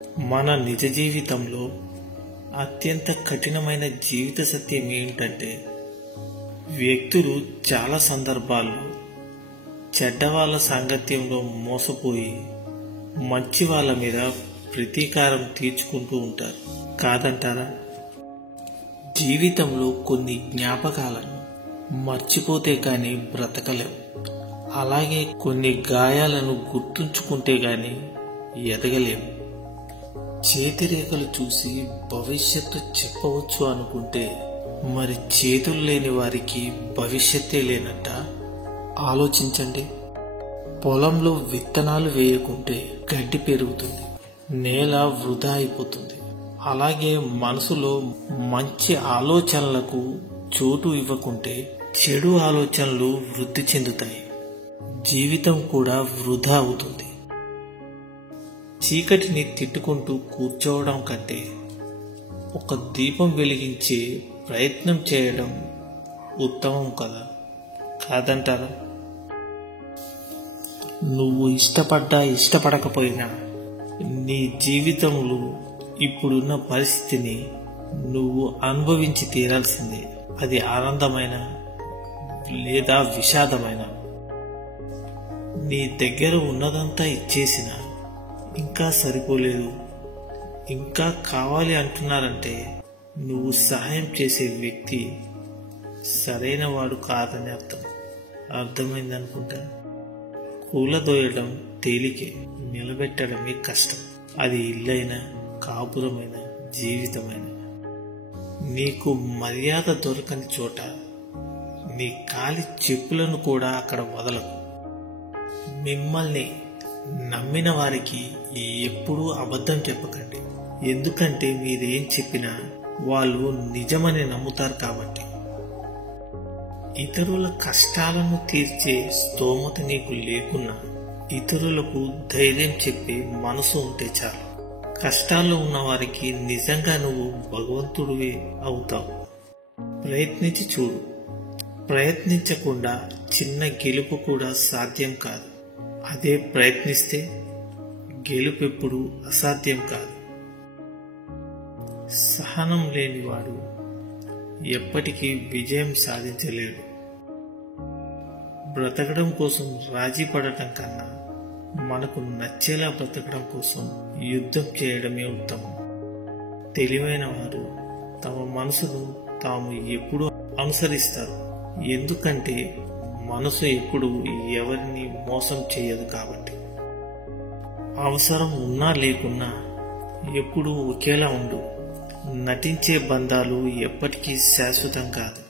మన నిజ జీవితంలో అత్యంత కఠినమైన జీవిత సత్యం ఏంటంటే, వ్యక్తులు చాలా సందర్భాల్లో చెడ్డవాళ్ల సాంగత్యంలో మోసపోయి మంచి వాళ్ళ మీద ప్రతీకారం తీర్చుకుంటూ ఉంటారు. కాదంటారా? జీవితంలో కొన్ని జ్ఞాపకాలను మర్చిపోతే కానీ బ్రతకలేం. అలాగే కొన్ని గాయాలను గుర్తుంచుకుంటే గాని ఎదగలేం. చేతిరేఖలు చూసి భవిష్యత్తు చెప్పవచ్చు అనుకుంటే, మరి చేతులు లేని వారికి భవిష్యత్తే లేనట్ట. ఆలోచించండి. పొలంలో విత్తనాలు వేయకుంటే గడ్డి పెరుగుతుంది, నేల వృధా అయిపోతుంది. అలాగే మనసులో మంచి ఆలోచనలకు చోటు ఇవ్వకుంటే చెడు ఆలోచనలు వృద్ధి చెందుతాయి, జీవితం కూడా వృధా అవుతుంది. చీకటిని తిట్టుకుంటూ కూర్చోవడం కంటే ఒక దీపం వెలిగించే ప్రయత్నం చేయడం ఉత్తమం కదా, కాదంటారా? నువ్వు ఇష్టపడకపోయినా నీ జీవితంలో ఇప్పుడున్న పరిస్థితిని నువ్వు అనుభవించి తీరాల్సిందే. అది ఆనందమైన లేదా విషాదమైన. నీ దగ్గర ఉన్నదంతా ఇచ్చేసినా ఇంకా సరిపోలేదు, ఇంకా కావాలి అంటున్నారంటే నువ్వు సహాయం చేసే వ్యక్తి సరైన వాడు కాదని అర్థం. అర్థమైందనుకుంటా. కూలదోయడం తేలికే, నిలబెట్టడమే కష్టం. అది ఇల్లైనా, కాపురమైన, జీవితమైన. నీకు మర్యాద దొరకని చోట నీ కాలి చెప్పులను కూడా అక్కడ వదలకు. మిమ్మల్ని నమ్మిన వారికి ఎప్పుడూ అబద్ధం చెప్పకండి. ఎందుకంటే మీరేం చెప్పినా వాళ్ళు నిజమని నమ్ముతారు కాబట్టి. ఇతరుల కష్టాలను తీర్చే స్తోమత నీకు లేకున్నా ఇతరులకు ధైర్యం చెప్పే మనసు ఉంటే చాలు. కష్టాల్లో ఉన్న వారికి నిజంగా నువ్వు భగవంతుడివే అవుతావు. ప్రయత్నించి చూడు. ప్రయత్నించకుండా చిన్న గెలుపు కూడా సాధ్యం కాదు. అదే ప్రయత్నిస్తే గెలుపెప్పుడు అసాధ్యం కాదు. సహనం లేనివాడు ఎప్పటికీ విజయం సాధించలేడు. బ్రతకడం కోసం రాజీ పడటం కన్నా మనకు నచ్చేలా బ్రతకడం కోసం యుద్ధం చేయడమే ఉత్తమం. తెలివైన వారు తమ మనసును తాము ఎప్పుడూ అనుసరిస్తారు. ఎందుకంటే మనసు ఎప్పుడు ఎవరిని మోసం చేయదు కాబట్టి. అవసరం ఉన్నా లేకున్నా ఎప్పుడూ ఒకేలా ఉండు. నటించే బంధాలు ఎప్పటికీ శాశ్వతం కాదు.